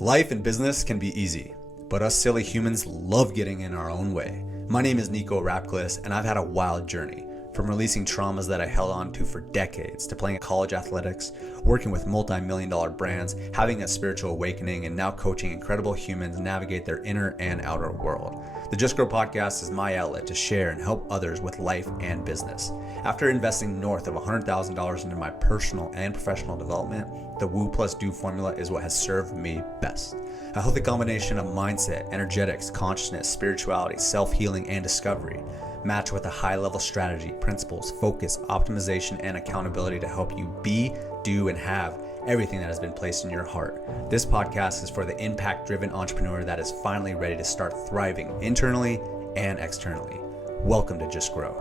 Life and business can be easy, but us silly humans love getting in our own way. My name is Nico Rapclis, and I've had a wild journey. From releasing traumas that I held on to for decades, to playing college athletics, working with multi-million-dollar brands, having a spiritual awakening, and now coaching incredible humans navigate their inner and outer world. The Just Grow podcast is my outlet to share and help others with life and business. After investing north of $100,000 into my personal and professional development, the Woo plus Do formula is what has served me best. A healthy combination of mindset, energetics, consciousness, spirituality, self-healing, and discovery, matched with a high-level strategy, principles, focus, optimization, and accountability to help you be, do, and have everything that has been placed in your heart. This podcast is for the impact-driven entrepreneur that is finally ready to start thriving internally and externally. Welcome to Just Grow.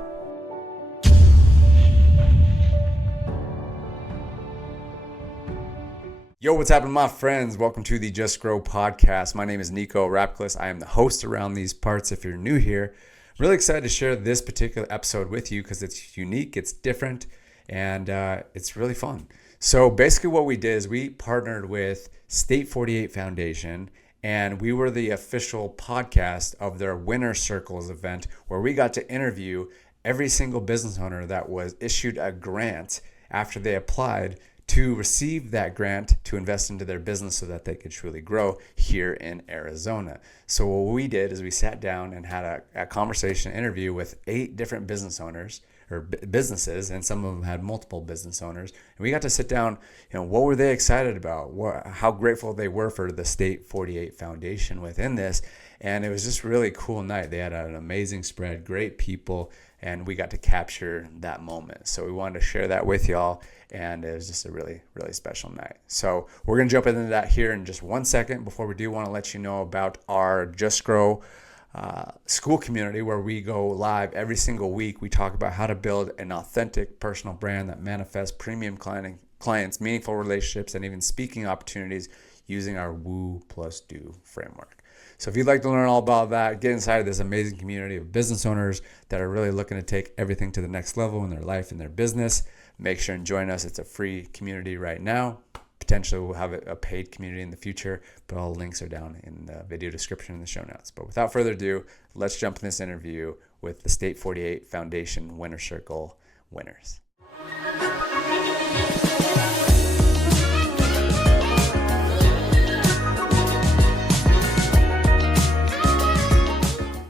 Yo, what's happening, my friends? Welcome to the Just Grow podcast. My name is Nico Rapclis. I am the host around these parts if you're new here. I'm really excited to share this particular episode with you because it's unique, it's different, and it's really fun. So basically what we did is we partnered with State 48 Foundation, and we were the official podcast of their Winner Circles event, where we got to interview every single business owner that was issued a grant after they applied to receive that grant to invest into their business so that they could truly grow here in Arizona. So what we did is we sat down and had a conversation interview with 8 different business owners or businesses, and some of them had multiple business owners. And we got to sit down, what were they excited about? How grateful they were for the State 48 Foundation within this. And it was just a really cool night. They had an amazing spread, great people, and we got to capture that moment. So we wanted to share that with y'all, and it was just a really, really special night. So we're going to jump into that here in just 1 second. Before we do, want to let you know about our Just Grow Skool community, where we go live every single week. We talk about how to build an authentic personal brand that manifests premium clients, meaningful relationships, and even speaking opportunities using our Woo plus Do framework. So if you'd like to learn all about that, get inside of this amazing community of business owners that are really looking to take everything to the next level in their life and their business, make sure and join us. It's a free community right now. Potentially we'll have a paid community in the future, but all the links are down in the video description in the show notes. But without further ado, let's jump in this interview with the State 48 Foundation Winner Circle winners.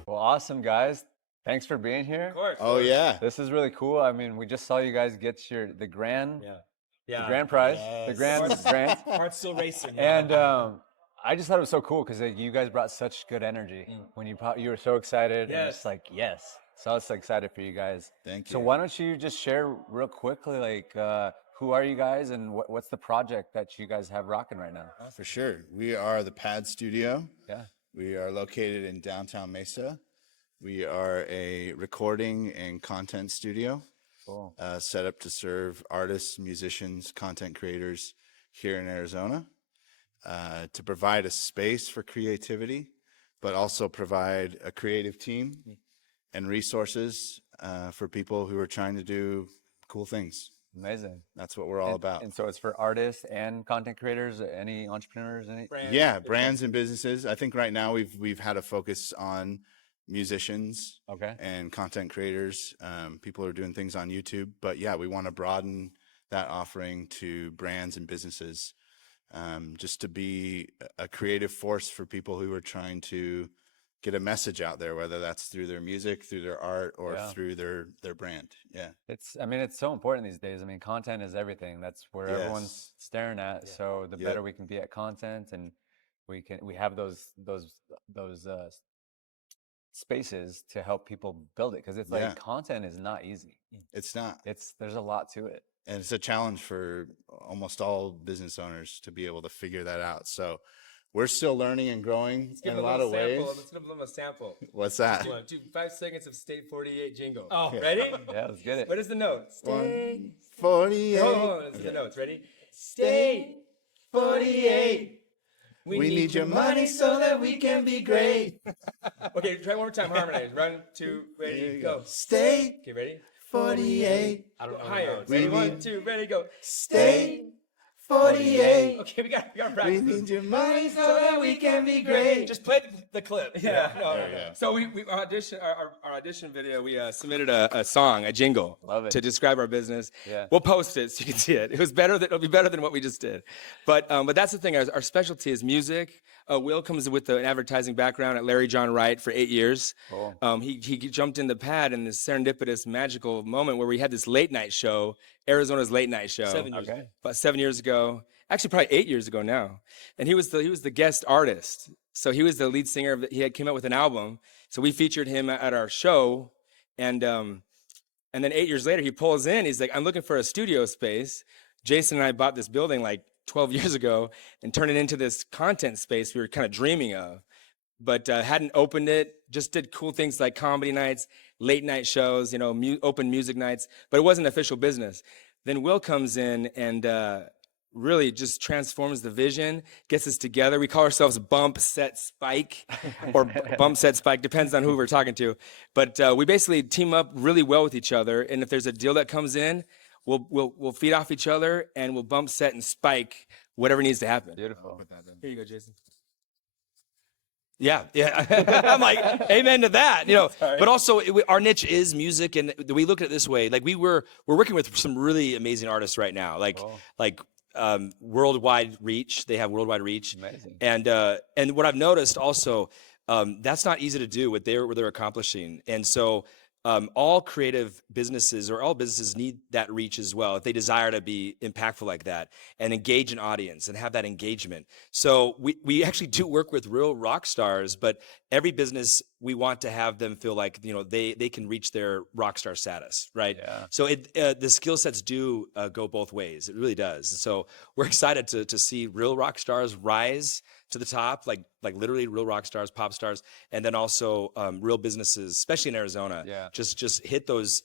Well, awesome, guys. Thanks for being here. Of course. Oh, yeah. This is really cool. I mean, we just saw you guys get the grand prize, Yes. the grand grant. Heart's still racing. And I just thought it was so cool because you guys brought such good energy when you were so excited. Yes. And just like, yes. So I was so excited for you guys. Thank you. So why don't you just share real quickly, who are you guys and what's the project that you guys have rocking right now? For sure. We are the Pad Studio. Yeah. We are located in downtown Mesa. We are a recording and content studio. Cool. Set up to serve artists, musicians, content creators here in Arizona, to provide a space for creativity, but also provide a creative team and resources for people who are trying to do cool things. Amazing. That's what we're all about. And so it's for artists and content creators, any entrepreneurs, any? Brands and businesses. I think right now we've had a focus on musicians and content creators, people who are doing things on YouTube. But yeah, we want to broaden that offering to brands and businesses, just to be a creative force for people who are trying to get a message out there, whether that's through their music, through their art, or through their brand. Yeah. It's so important these days. I mean, content is everything. That's where everyone's staring at. Yeah. So the better we can be at content, and we have those spaces to help people build it, because it's like content is not easy. It's not. There's a lot to it, and it's a challenge for almost all business owners to be able to figure that out. So we're still learning and growing in a lot of ways. Let's give them a sample. What's that? 5 seconds of State 48 jingle. Oh, ready? Yeah, let's get it. What is the note? State 48. Oh, let's do the notes. Ready? State 48. We need your money so that we can be great. Okay, try one more time. Harmonize. 1, 2, ready, go. State. Okay, ready? 48. I don't know. Higher. Ready? 1, 2, ready, go. State 48. Okay, we got to We practice. need your money so that we can be great. Just play the clip. Yeah. Yeah. So we our audition video. We submitted a song, a jingle, to describe our business. Yeah. We'll post it so you can see it. It'll be better than what we just did. But that's the thing. Our specialty is music. Will comes with an advertising background at Larry John Wright for 8 years. Cool. He jumped in the pad in this serendipitous, magical moment where we had this late night show, Arizona's late night show. 7 years ago. About 7 years ago. Actually, probably 8 years ago now. And he was the guest artist. So he was the lead singer. He came out with an album. So we featured him at our show. And then 8 years later, he pulls in. He's like, I'm looking for a studio space. Jason and I bought this building like 12 years ago and turned it into this content space we were kind of dreaming of, but hadn't opened it. Just did cool things like comedy nights, late night shows, open music nights, but it wasn't official business. Then Will comes in and really just transforms the vision, gets us together. We call ourselves Bump Set Spike or Bump Set Spike, depends on who we're talking to. But we basically team up really well with each other. And if there's a deal that comes in, we'll feed off each other and we'll bump, set, and spike whatever needs to happen. Beautiful. Here you go, Jason. Yeah. I'm like, amen to that, But also, our niche is music, and we look at it this way: like we're working with some really amazing artists right now, like worldwide reach. They have worldwide reach. Amazing. And what I've noticed also, that's not easy to do what they're accomplishing, and so. All creative businesses or all businesses need that reach as well if they desire to be impactful like that and engage an audience and have that engagement. So we actually do work with real rock stars, but every business we want to have them feel like they can reach their rock star status, right? Yeah. So the skill sets do go both ways. It really does. So we're excited to see real rock stars rise to the top, like literally real rock stars, pop stars, and then also real businesses, especially in Arizona, just hit those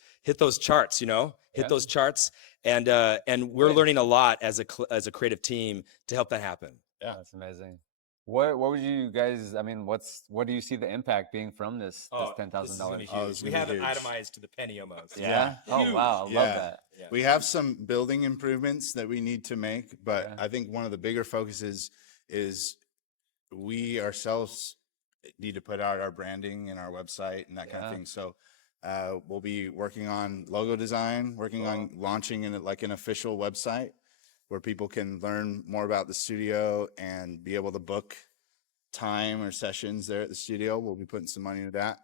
charts, hit those charts, and we're learning a lot as a creative team to help that happen. Yeah, that's amazing. What would you guys? I mean, what do you see the impact being from this $10,000? We have it itemized to the penny almost. Yeah. Oh wow, I love that. Yeah. We have some building improvements that we need to make, but I think one of the bigger focuses is we ourselves need to put out our branding and our website and that kind of thing. So we'll be working on logo design, working on launching an official website where people can learn more about the studio and be able to book time or sessions there at the studio. We'll be putting some money into that.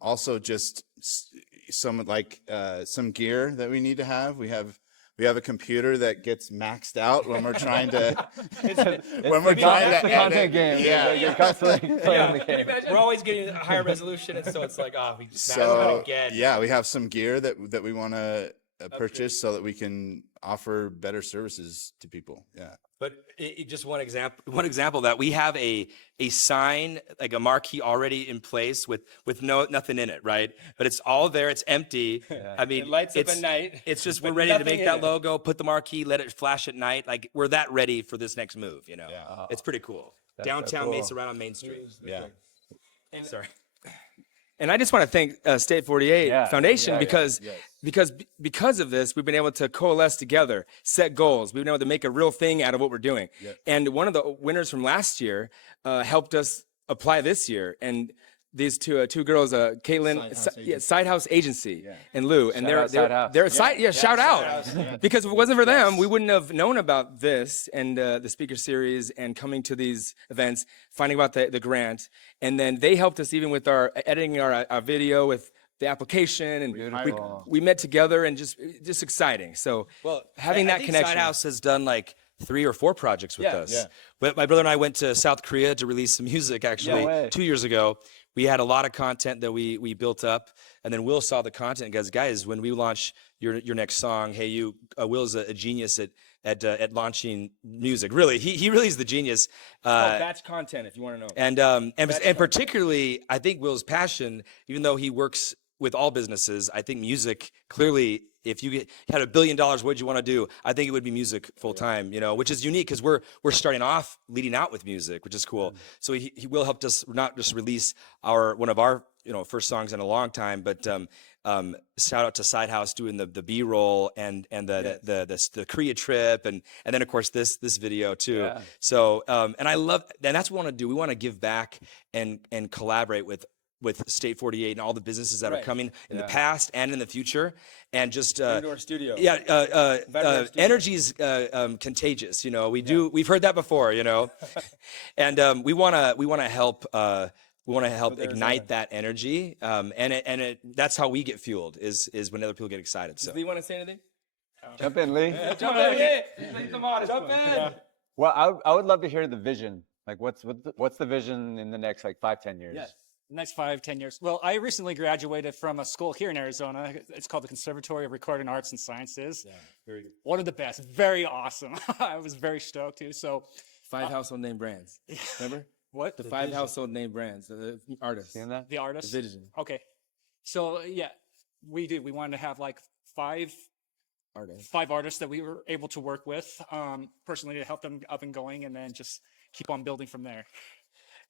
Also just some gear that we need to have. We have a computer that gets maxed out when we're trying to It's the content game. Yeah. You're constantly playing the game. We're always getting a higher resolution, and so it's like, we just maxed out again. Yeah, we have some gear that we want to purchase so that we can offer better services to people. Yeah. But just one example of that, we have a sign, like a marquee already in place with nothing in it, right? But it's all there, it's empty. Yeah. I mean, it lights up at night. It's just we're ready to make that logo, put the marquee, let it flash at night. Like we're that ready for this next move, Yeah. It's pretty cool. Downtown cool. Mesa, right on Main Street. Yeah. Sorry. And I just want to thank State 48 Foundation because of this, we've been able to coalesce together, set goals. We've been able to make a real thing out of what we're doing. Yep. And one of the winners from last year helped us apply this year. And these two girls, Caitlin, Side House Agency, and Lou, and they're shout out because if it wasn't for them, we wouldn't have known about this and the speaker series and coming to these events, finding about the grant, and then they helped us even with our editing our video with the application, and we met together and just exciting. So having that connection. Side House has done like 3 or 4 projects with us. Yeah. But my brother and I went to South Korea to release some music actually 2 years ago. We had a lot of content that we built up, and then Will saw the content and goes, guys, when we launch your next song, hey, Will's a genius at launching music. Really, he really is the genius. Batch content, if you want to know. And particularly, I think Will's passion, even though he works with all businesses, I think music clearly if you had $1 billion, what would you want to do? I think it would be music full time, you know, which is unique because we're starting off leading out with music, which is cool. So he will help us not just release one of our, you know, first songs in a long time, but shout out to Sidehouse doing the B-roll and the Korea trip and then of course this video too. Yeah. So and that's what we want to do. We want to give back and collaborate with State 48 and all the businesses that are coming in the past and in the future, and just indoor studio. Energy is contagious. You know, we've heard that before. You know, and we want to help. We want to help ignite that energy, and that's how we get fueled is when other people get excited. So, do you want to say anything? Jump in, Lee. Jump in. Jump in. Well, I would love to hear the vision. Like, what's the vision in the next 5-10 years? Yes. Next 5-10 years. Well, I recently graduated from a school here in Arizona. It's called the Conservatory of Recording Arts and Sciences. Yeah, very good. One of the best. Very awesome. I was very stoked too. So, 5 household name brands. Remember? What? The 5 household name brands. The artists. Seeing that? The artists. The vision. Okay. So yeah, we did. We wanted to have 5 artists that we were able to work with personally to help them up and going, and then just keep on building from there.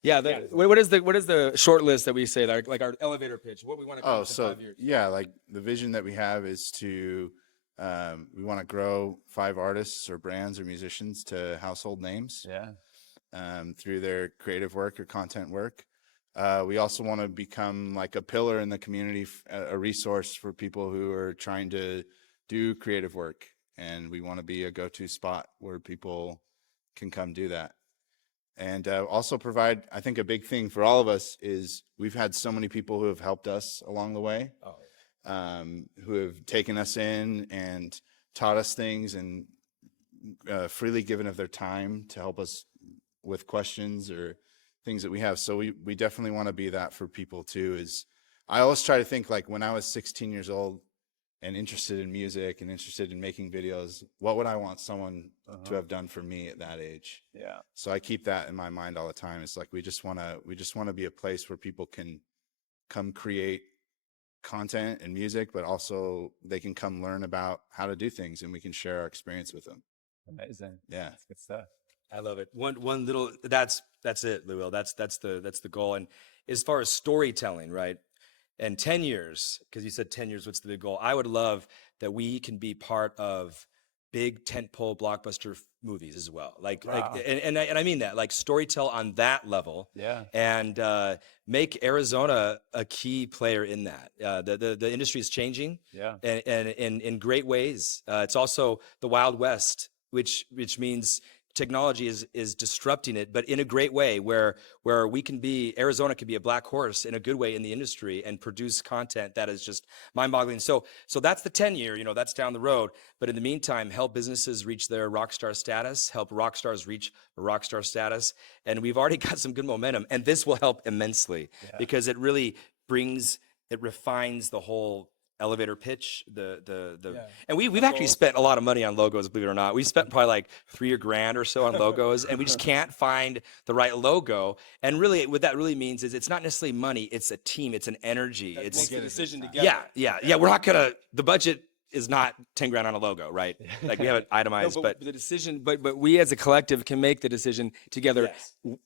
Yeah. What is the short list that we say, like our elevator pitch? What we want to accomplish in 5 years? Yeah, like the vision that we have is to we want to grow 5 artists or brands or musicians to household names. Yeah. Through their creative work or content work. We also want to become like a pillar in the community, a resource for people who are trying to do creative work. And we want to be a go-to spot where people can come do that. And also provide, I think a big thing for all of us is we've had so many people who have helped us along the way, who have taken us in and taught us things and freely given of their time to help us with questions or things that we have. So we definitely want to be that for people too. Is I always try to think like when I was 16 years old and interested in music and interested in making videos, what would I want someone to have done for me at that age? Yeah. So I keep that in my mind all the time. It's like we just want to be a place where people can come create content and music, but also they can come learn about how to do things and we can share our experience with them. Amazing. Yeah. That's good stuff. I love it. One little that's it, Louis. That's the goal. And as far as storytelling, right? And 10 years, because you said 10 years, what's the big goal? I would love that we can be part of big tentpole blockbuster movies as well. And I mean that, like storytell on that level. Yeah. And make Arizona a key player in that. The industry is changing. Yeah. And in great ways. It's also the Wild West, which means technology is disrupting it, but in a great way where Arizona can be a black horse in a good way in the industry and produce content that is just mind-boggling. So that's the 10-year, you know, that's down the road. But in the meantime, help businesses reach their rock star status, help rock stars reach a rock star status. And we've already got some good momentum, and this will help immensely because it really refines the whole elevator pitch, and we've actually spent a lot of money on logos, believe it or not. We spent probably like $3 grand or so on logos, and we just can't find the right logo. And really, what that really means is it's not necessarily money; it's a team, it's an energy. It's the decision together. Yeah. We're not gonna. The budget is not 10 grand on a logo, right? Like we have it itemized, No, but the decision, but we as a collective can make the decision together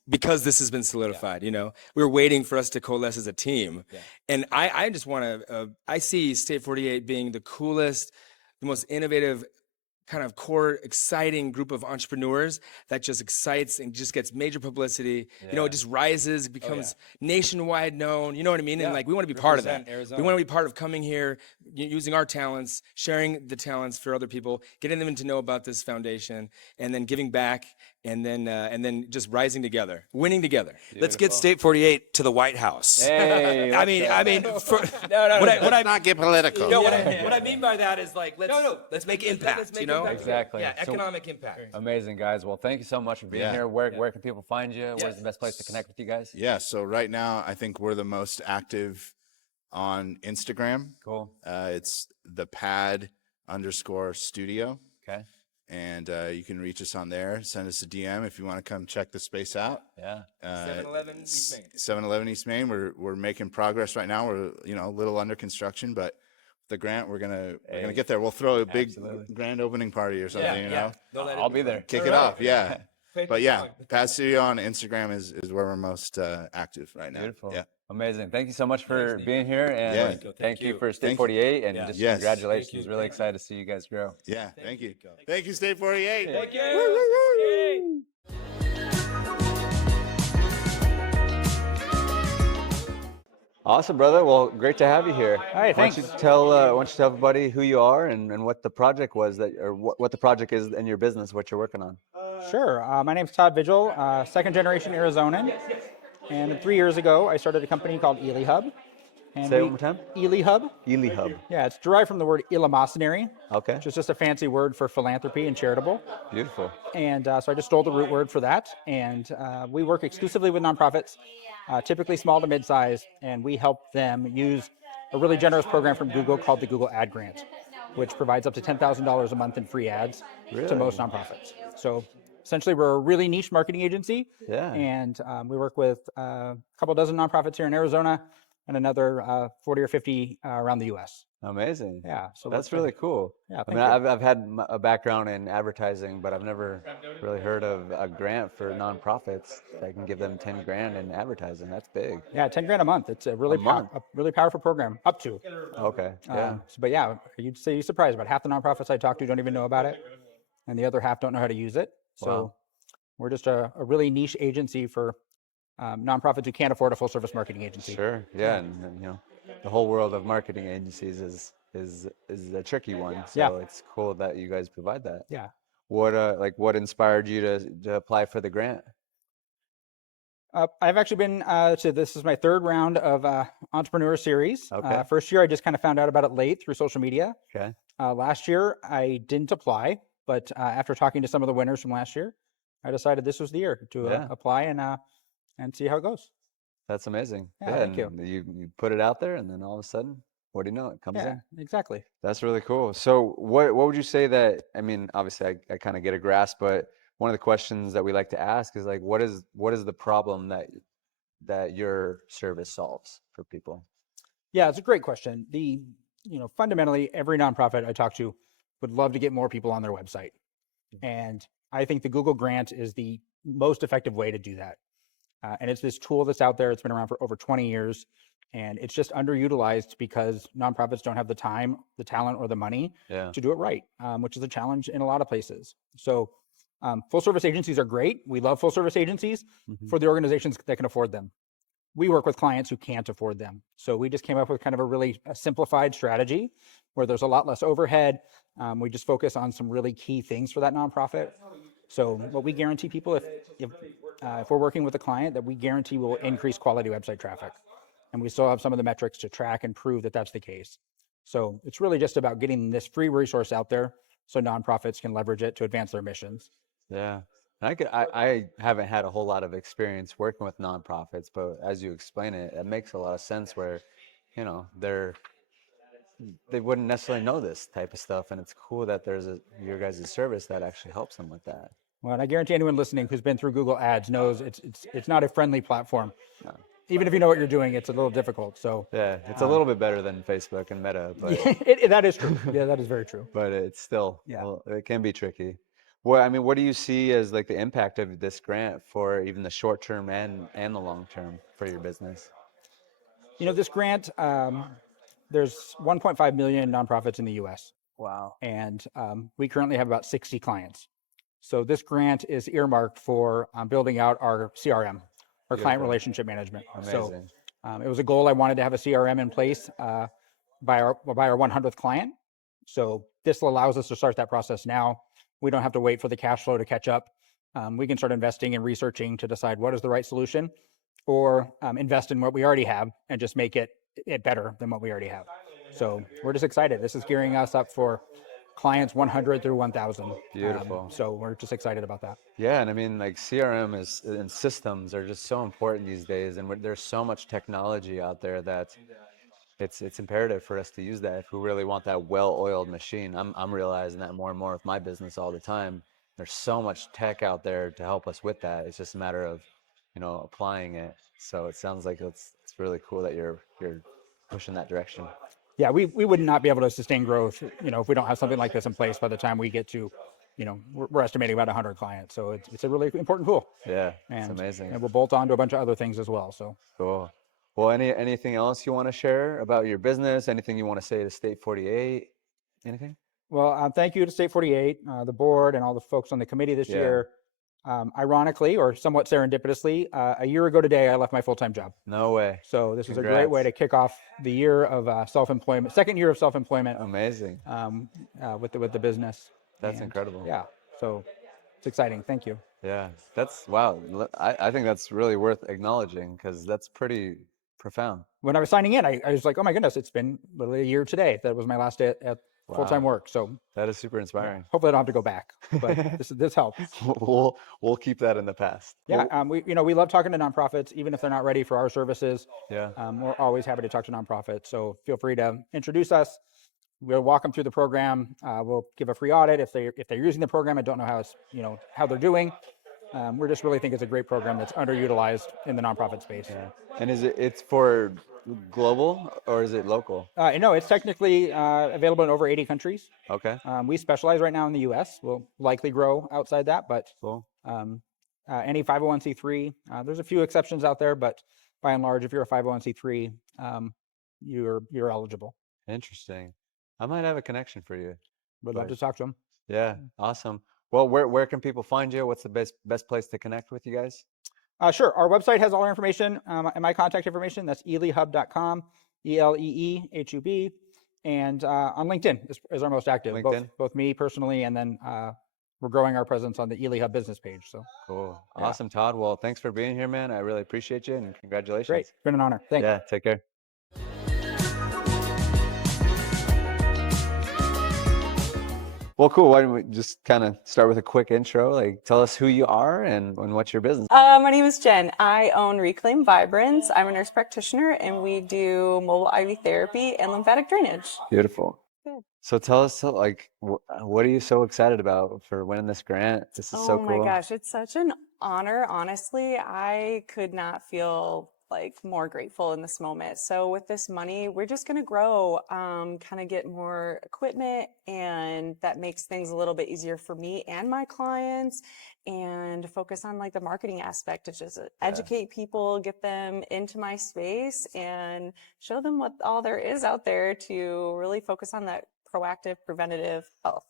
because this has been solidified. You know, we're waiting for us to coalesce as a team, and I just want to. I see State 48 being the coolest, the most innovative, kind of core, exciting group of entrepreneurs that just excites and just gets major publicity. You know, it just rises, becomes nationwide known. You know what I mean? And like we want to be part of that. Arizona. We want to be part of coming here, using our talents, sharing the talents for other people, getting them to know about this foundation, and then giving back, and then just rising together, winning together. Beautiful. Let's get State 48 to the White House. Hey, I mean, Let's not get political. what I mean by that is like let's make impact. Let's make you know, impact. exactly. Yeah, So- economic impact. Amazing, guys. Well, thank you so much for being here. Where can people find you? Where's the best place to connect with you guys? Yeah, so right now I think we're the most active on Instagram. Cool. It's the pad_studio. Okay. And you can reach us on there. Send us a DM if you want to come check the space out. Yeah. 7-Eleven East Main. 7-Eleven East Main. We're making progress right now. We're a little under construction, but the grant, we're gonna get there. We'll throw a big grand opening party or something. You know, I'll be there. kick it off. Yeah. But yeah, Pad Studio on Instagram is where we're most active right now. Beautiful. Yeah. Amazing. Thank you so much for being here. And Yeah. thank you for State Thank you. 48. And just Yes. congratulations. Really excited to see you guys grow. Yeah. Thank you. Thank you, State 48. Thank you. Awesome, brother. Well, great to have you here. All right, Why thanks. don't you tell everybody who you are and what the project was what the project is in your business, what you're working on. Sure. My name's Todd Vigil, second generation Arizonan. And 3 years ago, I started a company called Ely Hub. And Say it one more time. Ely Hub. Ely Hub. Yeah, it's derived from the word eleemosynary, Okay. which is just a fancy word for philanthropy and charitable. Beautiful. And so I just stole the root word for that. And we work exclusively with nonprofits, typically small to mid-size, and we help them use a really generous program from Google called the Google Ad Grant, which provides up to $10,000 a month in free ads to most nonprofits. So essentially, we're a really niche marketing agency. Yeah. And we work with a couple dozen nonprofits here in Arizona and another 40 or 50 around the U.S. Amazing. Yeah. So That's really cool. Yeah, I mean, I've had a background in advertising, but I've never really heard of a grant for nonprofits that can give them 10 grand in advertising. That's big. Yeah, 10 grand a month. It's a really really powerful program. Up to. Okay. Yeah. But yeah, you'd say you're surprised. About half the nonprofits I talk to don't even know about it, and the other half don't know how to use it. So Wow. we're just a really niche agency for nonprofits who can't afford a full service marketing agency. Sure. Yeah. And you know, the whole world of marketing agencies is a tricky one. So Yeah. it's cool that you guys provide that. Yeah. What inspired you to apply for the grant? I've actually been to this is my third round of Entrepreneur Series. Okay. First year, I just kind of found out about it late through social media. Okay. Last year, I didn't apply, but after talking to some of the winners from last year, I decided this was the year to apply and see how it goes. That's amazing. Yeah, thank you. And you put it out there, and then all of a sudden, what do you know? It comes Yeah, in. exactly. That's really cool. So what would you say that, I mean, obviously I kind of get a grasp, but one of the questions that we like to ask is like, what is the problem that your service solves for people? Yeah, it's a great question. Fundamentally, every nonprofit I talk to would love to get more people on their website. And I think the Google Grant is the most effective way to do that. And it's this tool that's out there. It's been around for over 20 years. And it's just underutilized because nonprofits don't have the time, the talent, or the money to do it right, which is a challenge in a lot of places. So full service agencies are great. We love full service agencies for the organizations that can afford them. We work with clients who can't afford them. So we just came up with kind of a simplified strategy where there's a lot less overhead. We just focus on some really key things for that nonprofit. So what we guarantee people, if we're working with a client, that we guarantee will increase quality website traffic. And we still have some of the metrics to track and prove that that's the case. So it's really just about getting this free resource out there so nonprofits can leverage it to advance their missions. Yeah. I haven't had a whole lot of experience working with nonprofits, but as you explain it, it makes a lot of sense where, you know, they wouldn't necessarily know this type of stuff. And it's cool that there's your guys' service that actually helps them with that. Well, and I guarantee anyone listening who's been through Google Ads knows it's not a friendly platform. No. Even if you know what you're doing, it's a little difficult. So yeah, it's a little bit better than Facebook and Meta, but that is true. Yeah, that is very true. But it's still, well, it can be tricky. Well, I mean, what do you see as like the impact of this grant for even the short term and the long term for your business? You know, this grant, there's 1.5 million nonprofits in the U.S. Wow. And we currently have about 60 clients. So this grant is earmarked for building out our CRM, our client relationship management. Amazing. So it was a goal I wanted to have a CRM in place by our 100th client. So this allows us to start that process now. We don't have to wait for the cash flow to catch up. We can start investing and researching to decide what is the right solution, or invest in what we already have and just make it better than what we already have. So we're just excited. This is gearing us up for clients 100 through 1,000. Beautiful. So we're just excited about that. Yeah, and I mean, like CRM and systems are just so important these days, and there's so much technology out there that it's imperative for us to use that if we really want that well-oiled machine. I'm realizing that more and more with my business all the time. There's so much tech out there to help us with that. It's just a matter of, you know, applying it. So it sounds like it's really cool that you're pushing that direction. yeah, we would not be able to sustain growth, if we don't have something like this in place by the time we get to, we're estimating about 100 clients. So it's a really important tool. Yeah, it's And, amazing. and we'll bolt on to a bunch of other things as well. So Cool. Well, anything else you want to share about your business? Anything you want to say to State 48? Anything? Well, thank you to State 48, the board, and all the folks on the committee this Yeah. year. Ironically, or somewhat serendipitously, a year ago today, I left my full-time job. No way. So this is a great way to kick off the year of self-employment, second year of self-employment. Amazing. With the business. That's incredible. Yeah. So it's exciting. Thank you. Yeah, that's wow. I think that's really worth acknowledging because that's pretty profound. When I was signing in, I was like, oh my goodness, it's been literally a year today. That was my last day at full-time work. So that is super inspiring. Hopefully I don't have to go back, but this helps. We'll keep that in the past. Yeah, we love talking to nonprofits, even if they're not ready for our services. Yeah. We're always happy to talk to nonprofits. So feel free to introduce us. We'll walk them through the program. We'll give a free audit if they're using the program and don't know how they're doing. We just really think it's a great program that's underutilized in the nonprofit space. Yeah. And it's for global or is it local? No, it's technically available in over 80 countries. Okay. We specialize right now in the U.S. We'll likely grow outside that, but cool. Any 501c3, there's a few exceptions out there, but by and large, if you're a 501c3, you're eligible. Interesting. I might have a connection for you. Would love to talk to them. Yeah, awesome. Well, where can people find you? What's the best place to connect with you guys? Sure. Our website has all our information and my contact information. That's elehub.com, ELEEHUB. And on LinkedIn is our most active. LinkedIn? Both me personally, and then we're growing our presence on the ELEHUB business page. So cool. Yeah. Awesome, Todd. Well, thanks for being here, man. I really appreciate you and congratulations. Great. It's been an honor. Thanks. Yeah, take care. Well, cool. Why don't we just kind of start with a quick intro? Like, tell us who you are and what's your business. My name is Jen. I own Reclaim Vibrance. I'm a nurse practitioner, and we do mobile IV therapy and lymphatic drainage. Beautiful. Good. So tell us, like, what are you so excited about for winning this grant? This is so cool. Oh my gosh, it's such an honor. Honestly, I could not feel more grateful in this moment. So with this money, we're just going to grow, kind of get more equipment, and that makes things a little bit easier for me and my clients, and focus on the marketing aspect of just educate people, get them into my space, and show them what all there is out there to really focus on that proactive preventative health.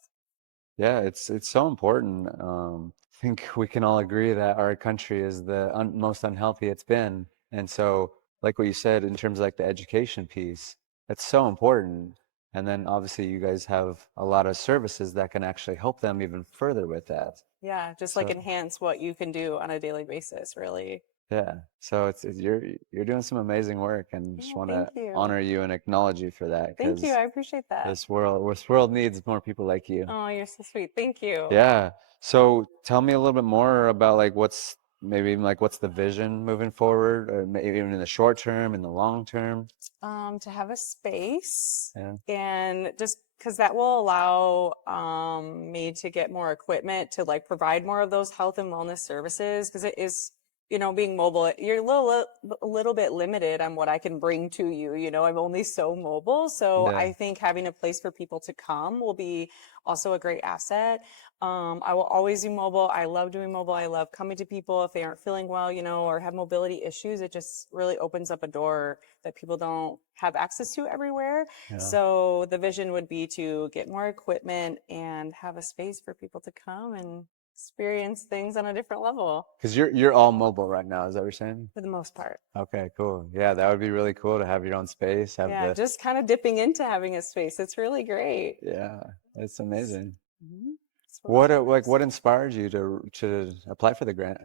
Yeah, it's so important. I think we can all agree that our country is the most unhealthy it's been. And so, like what you said, in terms of the education piece, that's so important. And then obviously you guys have a lot of services that can actually help them even further with that. Yeah, just enhance what you can do on a daily basis, really. Yeah. So you're doing some amazing work, and just want to honor you and acknowledge you for that. Thank you. I appreciate that. This world needs more people like you. Oh, you're so sweet. Thank you. Yeah. So tell me a little bit more about what's the vision moving forward, or maybe even in the short term, in the long term? To have a space, Yeah. and just because that will allow me to get more equipment to provide more of those health and wellness services, because it is, being mobile, you're a little bit limited on what I can bring to you. I'm only so mobile. So Yeah. I think having a place for people to come will be also a great asset. I will always do mobile. I love doing mobile. I love coming to people if they aren't feeling well, or have mobility issues. It just really opens up a door that people don't have access to everywhere. Yeah. So the vision would be to get more equipment and have a space for people to come and experience things on a different level. Because you're all mobile right now, is that what you're saying? For the most part. Okay, cool. Yeah, that would be really cool to have your own space. Just kind of dipping into having a space. It's really great. Yeah, it's amazing. Mm-hmm. What inspired you to apply for the grant?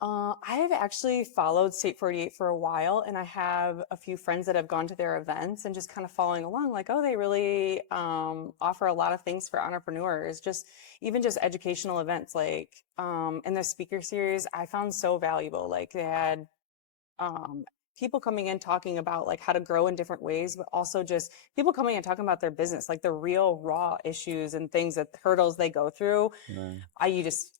I have actually followed State 48 for a while, and I have a few friends that have gone to their events and just kind of following along, they really offer a lot of things for entrepreneurs, even just educational events, in the speaker series, I found so valuable. They had people coming in talking about like how to grow in different ways, but also just people coming in talking about their business, like the real raw issues and things that hurdles they go through.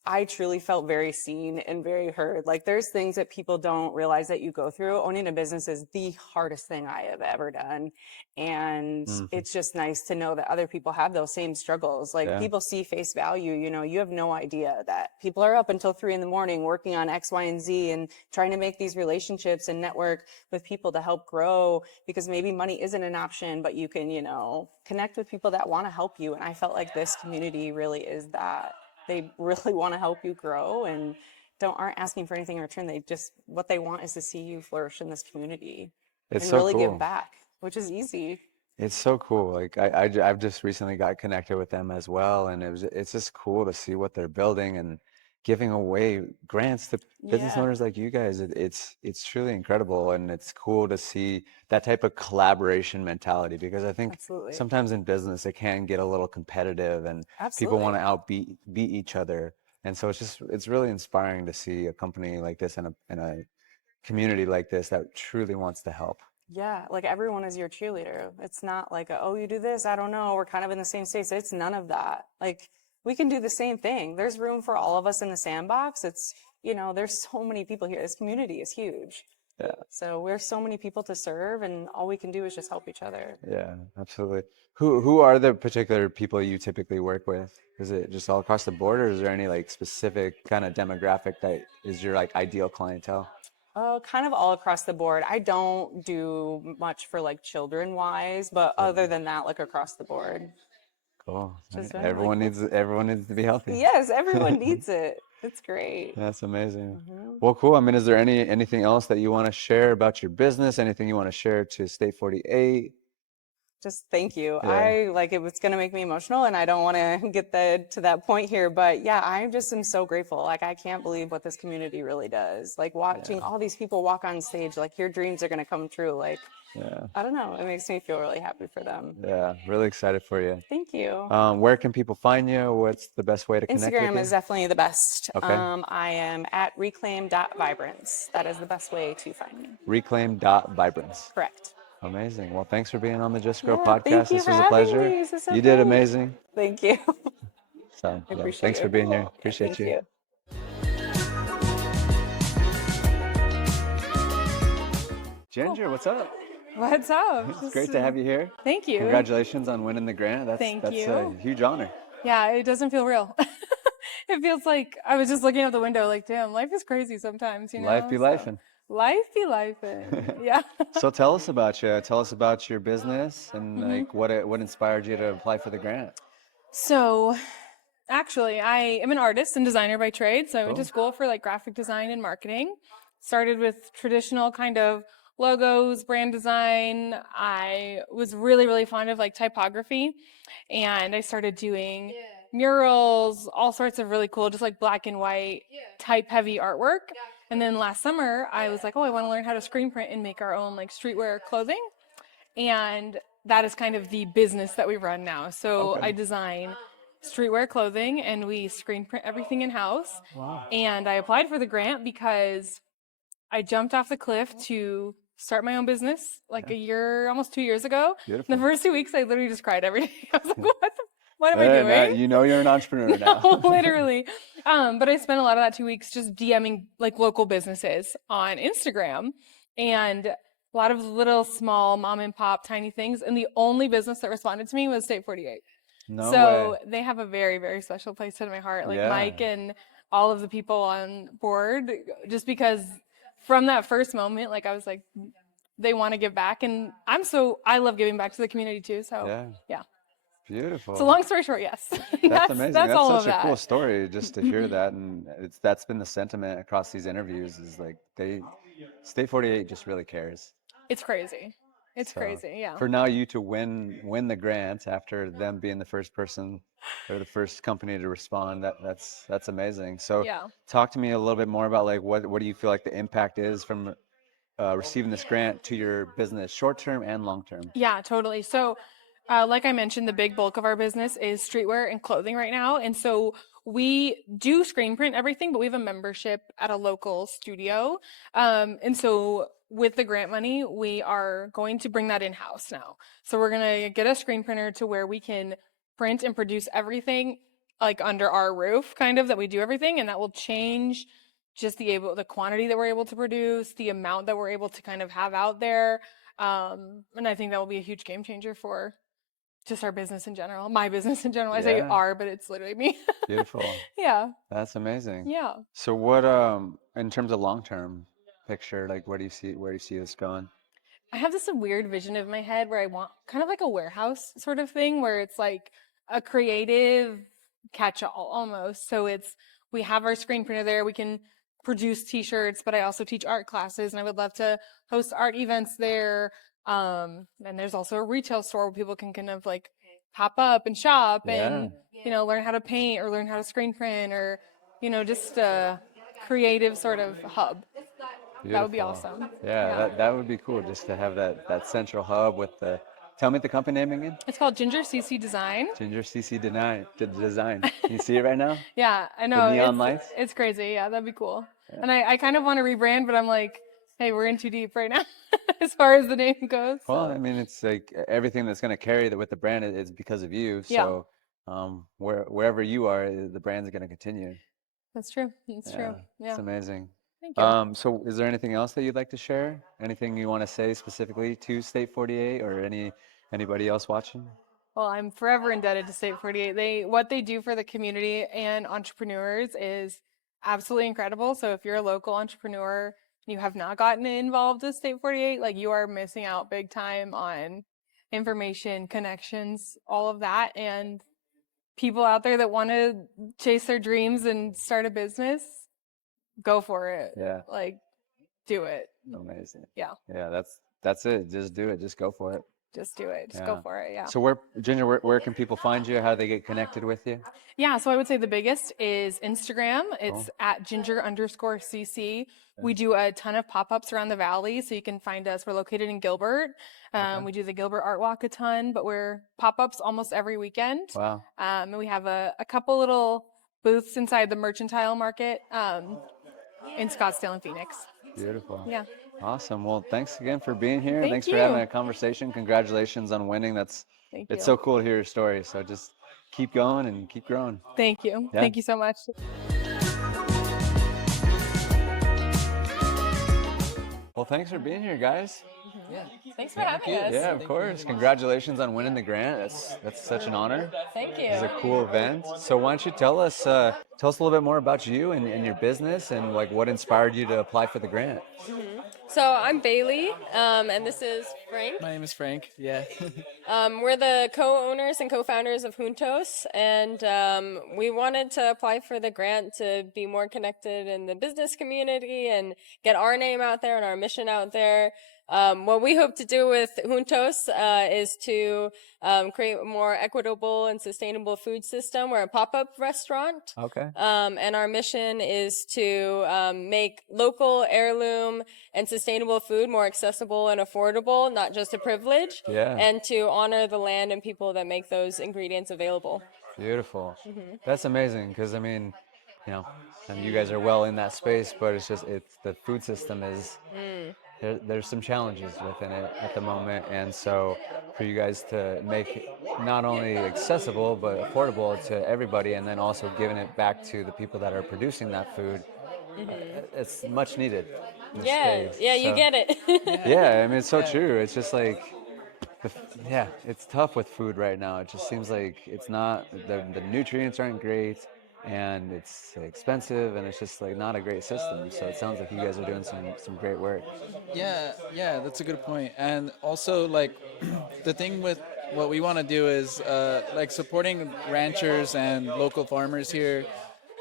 I truly felt very seen and very heard. Like there's things that people don't realize that you go through. Owning a business is the hardest thing I have ever done. And it's just nice to know that other people have those same struggles. Like people see face value, you know, you have no idea that people are up until 3 a.m. working on X, Y, and Z and trying to make these relationships and network with people to help grow, because maybe money isn't an option, but you can, you know, connect with people that want to help you. And I felt like this community really is that. They really want to help you grow and aren't asking for anything in return. They just, what they want is to see you flourish in this community It's and so really cool. give back, which is easy. It's so cool. Like I've just recently got connected with them as well, and it's just cool to see what they're building and giving away grants to business Yeah. owners like you guys. It's truly incredible, and it's cool to see that type of collaboration mentality, because I think Absolutely. sometimes in business it can get a little competitive and people want to beat each other. And so it's really inspiring to see a company like this and a community like this that truly wants to help. Yeah, like everyone is your cheerleader. It's not like, oh, you do this, I don't know, we're kind of in the same space. It's none of that. Like we can do the same thing. There's room for all of us in the sandbox. It's, you know, there's so many people here. This community is huge. Yeah. So we're so many people to serve, and all we can do is just help each other. Yeah, absolutely. Who are the particular people you typically work with? Is it just all across the board, or is there any like specific kind of demographic that is your like ideal clientele? Kind of all across the board. I don't do much for like children wise, but other than that, like across the board. Cool. Just Right. been, like, Everyone needs to be healthy. yes, everyone needs it. It's great. That's amazing. Well, cool. I mean, is there anything else that you want to share about your business? Anything you want to share to State 48? Just thank you. Yeah. I like it was gonna make me emotional, and I don't want to get to that point here, but yeah, I just am so grateful. Like I can't believe what this community really does. Like watching all these people walk on stage, like your dreams are gonna come true. Like Yeah. I don't know, it makes me feel really happy for them. Yeah. Really excited for you. Thank you. Where can people find you? What's the best way to connect with Instagram you? is definitely the best. Okay. I am at reclaim.vibrance. That is the best way to find me. Reclaim.vibrance. Correct. Amazing. Well, thanks for being on the Just Grow Yeah, podcast. thank you This for was a having pleasure. me. This is so You did great. amazing. Thank you. So, I yeah, appreciate thanks it. for being here. Yeah, Appreciate thank you. Ginger, what's up? What's up? It's great to have you here. Thank you. Congratulations on winning the grant. That's Thank a you. huge honor. Yeah, it doesn't feel real. It feels like I was just looking out the window like, damn, life is crazy sometimes, you know? Life be lifing. Life be lifing. Yeah. So tell us about you. Tell us about your business and Mm-hmm. like what inspired you to apply for the grant. So actually, I am an artist and designer by trade. So I went to Cool. school for like graphic design and marketing. Started with traditional kind of logos, brand design. I was really, really fond of like typography. And I started doing murals, all sorts of really cool, just like black and white type heavy artwork. And then last summer, I was like, oh, I want to learn how to screen print and make our own like streetwear clothing. And that is kind of the business that we run now. So I design streetwear clothing and we screen print everything in house. Wow. And I applied for the grant because I jumped off the cliff to start my own business like a year, almost 2 years ago. Beautiful. In the first 2 weeks, I literally just cried every day. I was like, what am I Now doing? you know you're an entrepreneur now. No, literally. But I spent a lot of that 2 weeks just DMing like local businesses on Instagram and a lot of little small mom and pop tiny things. And the only business that responded to me was State 48. No So way. they have a very, very special place in my heart. Like Yeah. Mike and all of the people on board, just because from that first moment, like I was like, they want to give back. And I love giving back to the community too. So yeah. Beautiful. So long story short, yes. That's amazing. That's all such of a that. cool story just to hear that, and that's been the sentiment across these interviews is like State 48 just really cares. It's crazy. It's So, crazy. Yeah. For now you to win the grant after them being the first person or the first company to respond, that's amazing. So Yeah. talk to me a little bit more about like what do you feel like the impact is from receiving this grant to your business, short term and long term? Yeah, totally. So, like I mentioned, the big bulk of our business is streetwear and clothing right now. And so we do screen print everything, but we have a membership at a local studio. And so with the grant money, we are going to bring that in-house now. So we're going to get a screen printer to where we can print and produce everything like under our roof, kind of, that we do everything, and that will change just the quantity that we're able to produce, the amount that we're able to kind of have out there. And I think that will be a huge game changer for just our business in general, my business in general. I say Yeah. our, but it's literally me. Beautiful. Yeah. That's amazing. Yeah. So what, in terms of long-term picture, like where do you see this going? I have this weird vision of my head where I want kind of like a warehouse sort of thing where it's like a creative catch-all almost. So we have our screen printer there. We can produce t-shirts, but I also teach art classes and I would love to host art events there. And there's also a retail store where people can kind of like pop up and shop and, learn how to paint or learn how to screen print or, just a creative sort of hub. That would be Beautiful. awesome. Yeah, that would be cool just to have that central hub with tell me the company name again. It's called Ginger CC Design. Ginger CC Design. Can you see it right now? Yeah, I know. The neon lights? It's crazy. Yeah, that'd be cool. Yeah. And I kind of want to rebrand, but I'm like, hey, we're in too deep right now as far as the name goes. Well, I mean, it's like everything that's going to carry with the brand is because of you. So wherever you are, the brand's going to continue. That's true. That's true. Yeah. It's amazing. Thank you. So is there anything else that you'd like to share? Anything you want to say specifically to State 48 or anybody else watching? Well, I'm forever indebted to State 48. What they do for the community and entrepreneurs is absolutely incredible. So if you're a local entrepreneur and you have not gotten involved with State 48, like you are missing out big time on information, connections, all of that. And people out there that want to chase their dreams and start a business, go for it. Yeah. Like, do it. Amazing. Yeah. Yeah, that's it. Just do it. Just go for it. Just do it. Just go for it. Yeah. So Ginger, where can people find you? How do they get connected with you? Yeah. So I would say the biggest is Instagram. It's at ginger_cc. We do a ton of pop-ups around the valley. So you can find us. We're located in Gilbert. We do the Gilbert Art Walk a ton, but we're pop-ups almost every weekend. Wow. And we have a couple little booths inside the Mercantile Market in Scottsdale and Phoenix. Beautiful. Yeah. Awesome. Well, thanks again for being here. Thanks for having a conversation. Congratulations on winning. It's so cool to hear your story. So just keep going and keep growing. Thank you. Yeah. Thank you so much. Well, thanks for being here, guys. Yeah. Thanks for having us. Yeah, of course. Congratulations on winning the grant. That's such an honor. Thank you. It's a cool event. So why don't you tell us a little bit more about you and your business and like what inspired you to apply for the grant? So I'm Bailey, and this is Frank. My name is Frank. Yeah. We're the co-owners and co-founders of Juntos, and we wanted to apply for the grant to be more connected in the business community and get our name out there and our mission out there. What we hope to do with Juntos is to create a more equitable and sustainable food system. We're a pop-up restaurant. Okay. And our mission is to make local heirloom and sustainable food more accessible and affordable, not just a privilege. Yeah. And to honor the land and people that make those ingredients available. Beautiful. That's amazing because I mean, you guys are well in that space, but it's the food system is. There's some challenges within it at the moment, and so for you guys to make it not only accessible but affordable to everybody, and then also giving it back to the people that are producing that food, it's much needed. Yeah, you get it. Yeah, I mean it's so true. It's just like, it's tough with food right now. It just seems like it's not the nutrients aren't great. And it's expensive, and it's just like not a great system. So it sounds like you guys are doing some great work. Yeah, that's a good point. And also, like, the thing with what we want to do is like supporting ranchers and local farmers here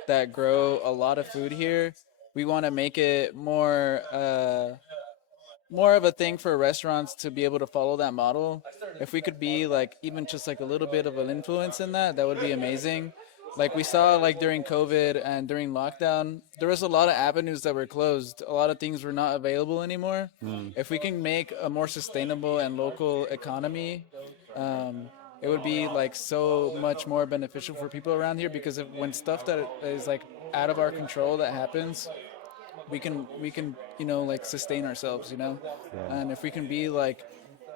that grow a lot of food here. We want to make it more of a thing for restaurants to be able to follow that model. If we could be like even just like a little bit of an influence in that would be amazing. Like we saw like during COVID and during lockdown, there was a lot of avenues that were closed. A lot of things were not available anymore. If we can make a more sustainable and local economy, it would be like so much more beneficial for people around here, because when stuff that is like out of our control that happens, we can like sustain ourselves, and if we can be like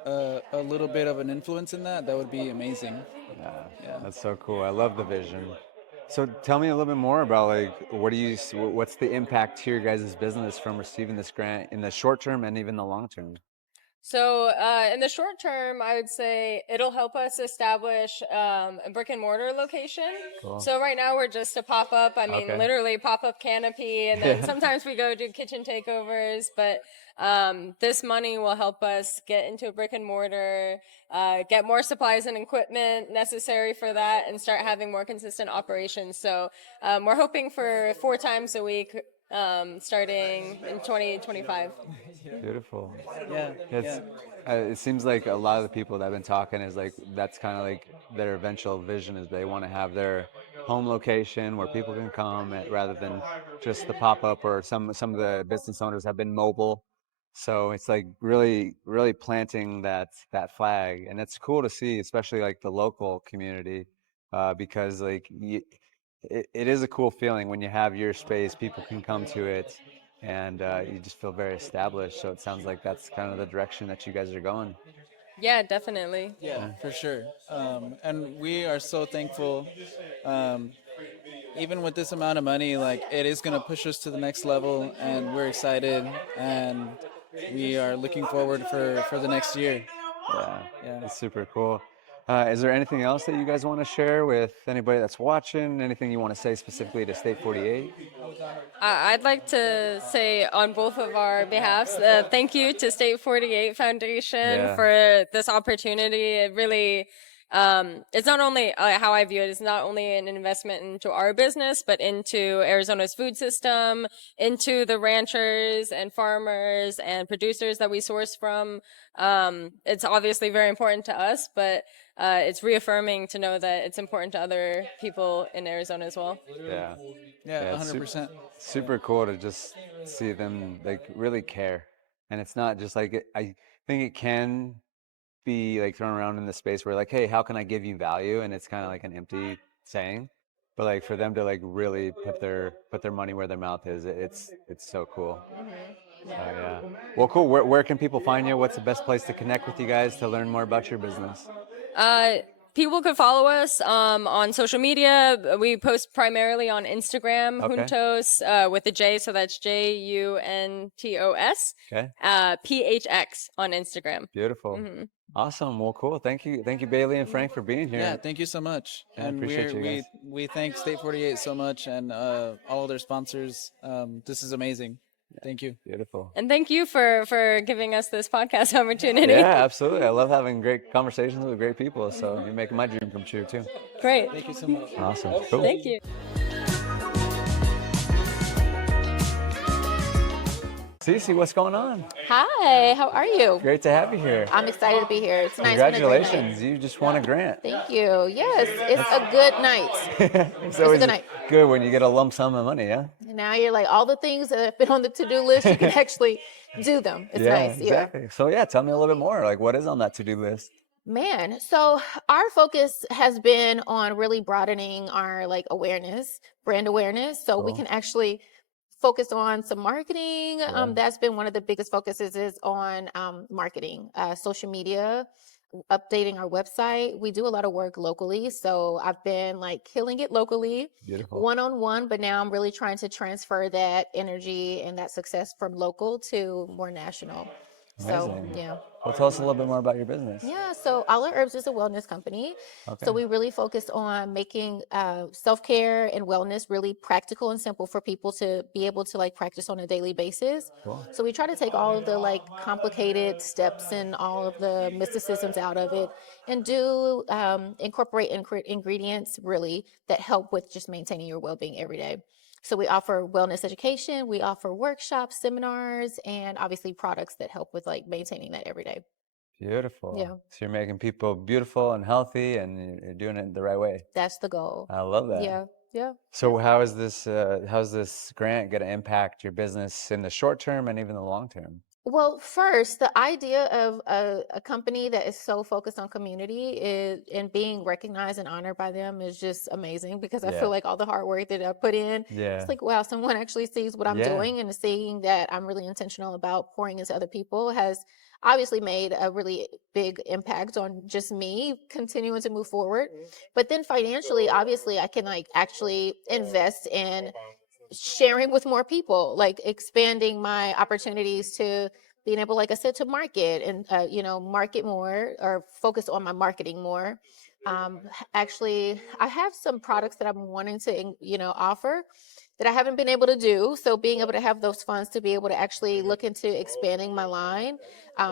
a little bit of an influence in that, that would be amazing. Yeah, that's so cool. I love the vision. So tell me a little bit more about like what's the impact to your guys' business from receiving this grant in the short term and even the long term? So, in the short term, I would say it'll help us establish a brick and mortar location. Cool. So right now we're just a pop up. I mean, Okay. literally pop up canopy, and then sometimes we go do kitchen takeovers. But this money will help us get into a brick and mortar, get more supplies and equipment necessary for that, and start having more consistent operations. So we're hoping for 4 times a week. Starting in 2025. Beautiful. Yeah. It's it seems like a lot of the people that have been talking is like that's kind of like their eventual vision is they want to have their home location where people can come rather than just the pop-up, or some of the business owners have been mobile. So it's like really planting that flag, and it's cool to see, especially like the local community, because like it is a cool feeling when you have your space, people can come to it, and you just feel very established. So it sounds like that's kind of the direction that you guys are going. Yeah, definitely. Yeah, for sure. And we are so thankful. Um, Even with this amount of money, like it is going to push us to the next level, and we're excited, and we are looking forward for the next year. Yeah, Yeah. it's super cool. Is there anything else that you guys want to share with anybody that's watching? Anything you want to say specifically to State 48? I'd like to say on both of our behalfs, thank you to State 48 Foundation Yeah. for this opportunity. It really, it's not only how I view it, it's not only an investment into our business, but into Arizona's food system, into the ranchers and farmers and producers that we source from. It's obviously very important to us, but it's reaffirming to know that it's important to other people in Arizona as well. Yeah. Yeah, it's 100%. super cool to just see them like really care. And it's not just like I think it can be like thrown around in the space where like, hey, how can I give you value? And it's kind of like an empty saying. But like for them to like really put their money where their mouth is, it's so cool. So yeah. Well, cool. Where can people find you? What's the best place to connect with you guys to learn more about your business? People could follow us on social media. We post primarily on Instagram, Okay. Juntos with a J, so that's JUNTOS. Okay. PHX on Instagram. Beautiful. Awesome. Well, cool. Thank you, Bailey and Frank, for being here. Yeah, thank you so much. Yeah, I And appreciate you we guys. we thank State 48 so much, and all of their sponsors. This is amazing. Thank you. Beautiful. And thank you for giving us this podcast opportunity. Yeah, absolutely. I love having great conversations with great people. So you're making my dream come true too. Great. Thank you so much. Awesome. Cool. Thank you. Cece, what's going on? Hi, how are you? Great to have you here. I'm excited to be here. It's nice. Been a great night. Congratulations. You just won a grant. Thank you. Yes, it's a good night. It's always good night. good when you get a lump sum of money, yeah? And now you're like all the things that have been on the to-do list, you can actually do them. It's nice. Exactly. So yeah, tell me a little bit more. Like what is on that to-do list? Man, so our focus has been on really broadening our like awareness, brand awareness, so we Cool. can actually focus on some marketing. Cool. That's been one of the biggest focuses is on marketing, social media, updating our website. We do a lot of work locally, so I've been like killing it locally, Beautiful. one-on-one, but now I'm really trying to transfer that energy and that success from local to more national. So Amazing. yeah. Well, tell us a little bit more about your business. Yeah, so All Our Herbs is a wellness company. Okay. So we really focus on making self-care and wellness really practical and simple for people to be able to like practice on a daily basis. Cool. So we try to take all of the like complicated steps and all of the mysticisms out of it and do incorporate ingredients really that help with just maintaining your well-being every day. So we offer wellness education, we offer workshops, seminars, and obviously products that help with like maintaining that every day. Beautiful. Yeah. So you're making people beautiful and healthy, and you're doing it the right way. That's the goal. I love that. Yeah, yeah. So how's this grant going to impact your business in the short term and even the long term? Well, first, the idea of a company that is so focused on community is and being recognized and honored by them is just amazing because I feel Yeah. like all the hard work that I put in, it's Yeah. like, wow, someone actually sees what I'm Yeah. doing and seeing that I'm really intentional about pouring into other people has obviously made a really big impact on just me continuing to move forward. But then financially, obviously, I can like actually invest in sharing with more people, like expanding my opportunities to being able, like I said, to market and market more or focus on my marketing more. Actually, I have some products that I'm wanting to, offer that I haven't been able to do. So being able to have those funds to be able to actually look into expanding my line.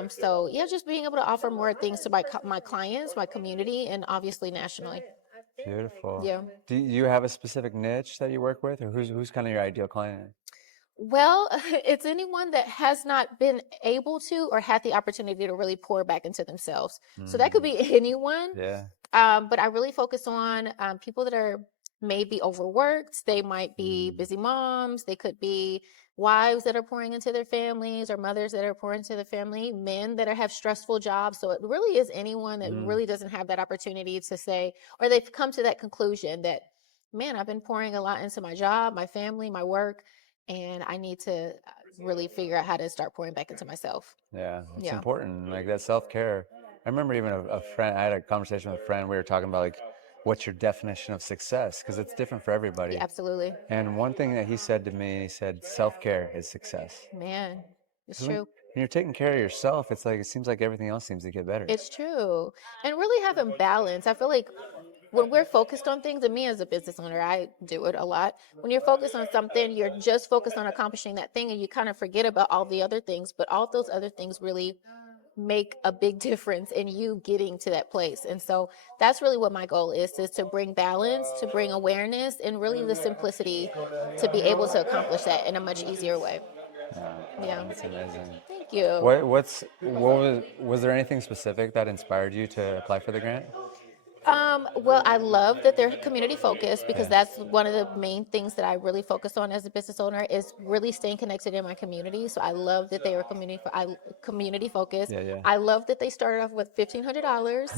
So yeah, just being able to offer more things to my clients, my community, and obviously nationally. Beautiful. Yeah. Do you have a specific niche that you work with, or who's kind of your ideal client? Well, it's anyone that has not been able to or had the opportunity to really pour back into themselves. So that could be anyone. Yeah. But I really focus on people that are maybe overworked. They might be busy moms. They could be wives that are pouring into their families or mothers that are pouring into their family, men that have stressful jobs. So it really is anyone that really doesn't have that opportunity to say, or they've come to that conclusion that, man, I've been pouring a lot into my job, my family, my work, and I need to really figure out how to start pouring back into myself. Yeah, it's Yeah. important. Like that self-care. I remember even a friend, I had a conversation with a friend, we were talking about like, what's your definition of success? Because it's different for Yeah, everybody. absolutely. And one thing that he said to me, he said, self-care is success. Man, it's 'Cause true. when you're taking care of yourself, it's like, it seems like everything else seems to get better. It's true. And really having balance. I feel like when we're focused on things, and me as a business owner, I do it a lot. When you're focused on something, you're just focused on accomplishing that thing and you kind of forget about all the other things. But all those other things really make a big difference in you getting to that place. And so that's really what my goal is to bring balance, to bring awareness, and really the simplicity to be able to accomplish that in a much easier way. Yeah. That's amazing. Thank you. Was there anything specific that inspired you to apply for the grant? Well, I love that they're community focused because Yeah. that's one of the main things that I really focus on as a business owner is really staying connected in my community. So I love that they are community focused. Yeah, yeah. I love that they started off with $1,500.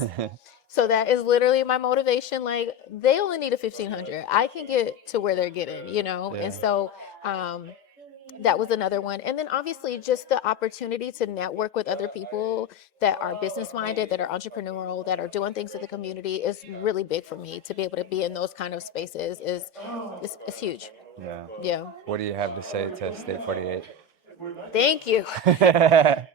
So that is literally my motivation. Like they only need a 1,500. I can get to where they're getting, Yeah. And so that was another one. And then obviously just the opportunity to network with other people that are business minded, that are entrepreneurial, that are doing things in the community is really big for me. To be able to be in those kind of spaces is huge. Yeah. Yeah. What do you have to say to State 48? Thank you.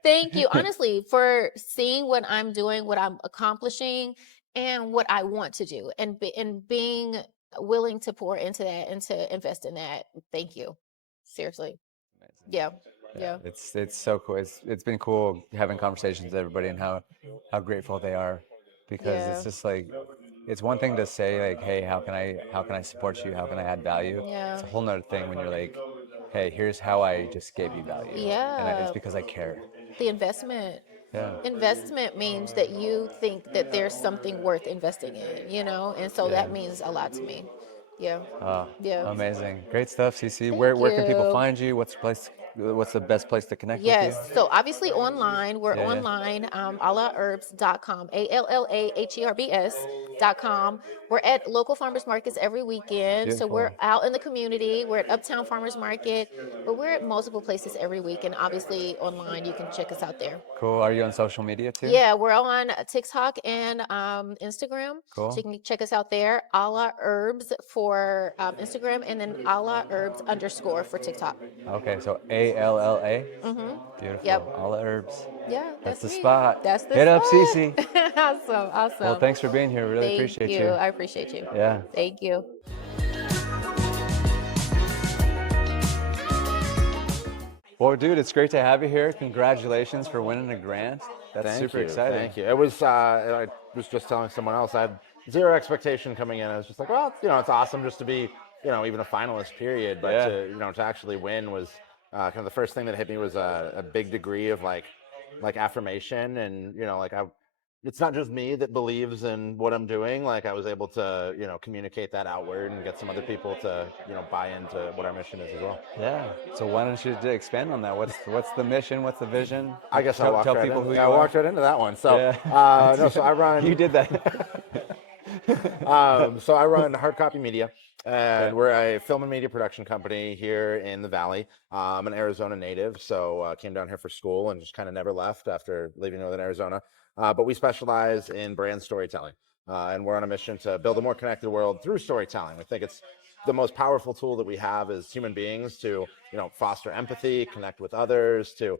Thank you, honestly, for seeing what I'm doing, what I'm accomplishing, and what I want to do, and being willing to pour into that and to invest in that. Thank you. Seriously. Yeah. Yeah. It's so cool. It's been cool having conversations with everybody and how grateful they are, because Yeah. it's just like, it's one thing to say like, hey, how can I support you? How can I add value? Yeah. It's a whole nother thing when you're like, hey, here's how I just gave you value. And it's Yeah. because I care. The investment. Yeah. Investment means that you think that there's something worth investing in, and so Yeah. that means a lot to me. Yeah. Yeah. Amazing. Great stuff, CC. Thank Where can people you. find you? What's the best place to connect with you? Yes. So obviously online, we're Yeah, yeah. online, allaherbs.com, ALLAHERBS.com. We're at local farmers markets every weekend. So we're Beautiful. out in the community. We're at Uptown Farmers Market, but we're at multiple places every week. And obviously online, you can check us out there. Cool. Are you on social media too? Yeah, we're on TikTok and Instagram. Cool. So you can check us out there. Allah Herbs for Instagram, and then Allah Herbs _ for TikTok. Okay, so ALLA. Mm-hmm. Beautiful. Yep. All the herbs. Yeah, That's the me. spot. That's the Hit up spot. Cece. Awesome, awesome. Well, thanks for being here. Really Thank appreciate you. you. I appreciate you. Yeah. Thank you. Well, dude, it's great to have you here. Congratulations for winning a grant. That's super exciting. Thank you. It was, I was just telling someone else, I had zero expectation coming in. I was just like, well, it's awesome just to be, even a finalist period. But Yeah. to actually win was kind of the first thing that hit me was a big degree of like affirmation. And, it's not just me that believes in what I'm doing. Like I was able to, communicate that outward and get some other people to, buy into what our mission is as well. Yeah. So why don't you expand on that? What's the mission? What's the vision? I guess I walked tell right people in. who Yeah, I you are. walked right into that one. So Yeah. no, so I run. You did that. So I run Hard Copy Media, and Okay. we're a film and media production company here in the Valley. I'm an Arizona native, so came down here for school and just kind of never left after leaving Northern Arizona. But we specialize in brand storytelling, and we're on a mission to build a more connected world through storytelling. We think it's the most powerful tool that we have as human beings to, foster empathy, connect with others, to,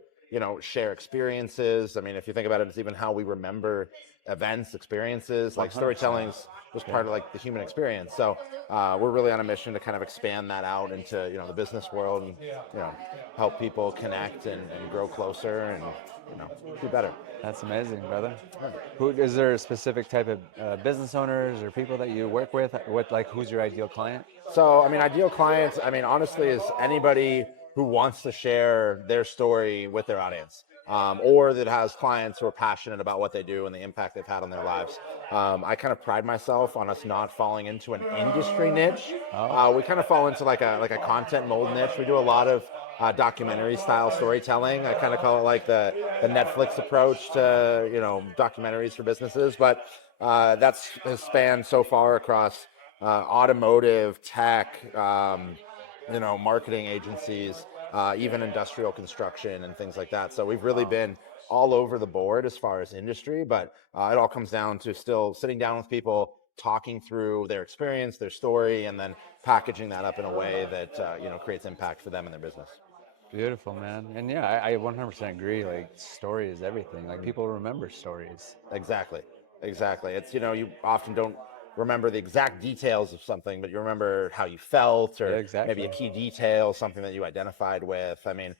share experiences. I mean, if you think about it, it's even how we remember events, experiences. Like 100%. storytelling's just part of like the human experience. So we're really on a mission to kind of expand that out into, the business world and, help people connect and grow closer and, do better. That's amazing, brother. Who is there a specific type of business owners or people that you work with? Who's your ideal client? So, I mean, ideal clients, I mean, honestly, is anybody who wants to share their story with their audience, or that has clients who are passionate about what they do and the impact they've had on their lives. I kind of pride myself on us not falling into an industry niche. We kind of fall into like a content mold niche. We do a lot of documentary style storytelling. I kind of call it like the Netflix approach to, documentaries for businesses, but that's has spanned so far across automotive, tech, marketing agencies, even industrial construction and things like that. So we've really been all over the board as far as industry, but it all comes down to still sitting down with people, talking through their experience, their story, and then packaging that up in a way that creates impact for them and their business. Beautiful, man. And yeah, I 100% agree. Like, story is everything. Like, people remember stories. Exactly. It's, you often don't remember the exact details of something, but you remember how you felt, or maybe a key detail, something that you identified with. I mean,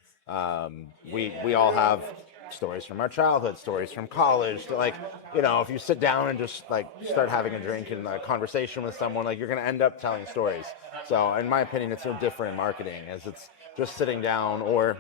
we all have stories from our childhood, stories from college. Like, if you sit down and just like start having a drink and a conversation with someone, like you're going to end up telling stories. So in my opinion, it's no different in marketing, as it's just sitting down, or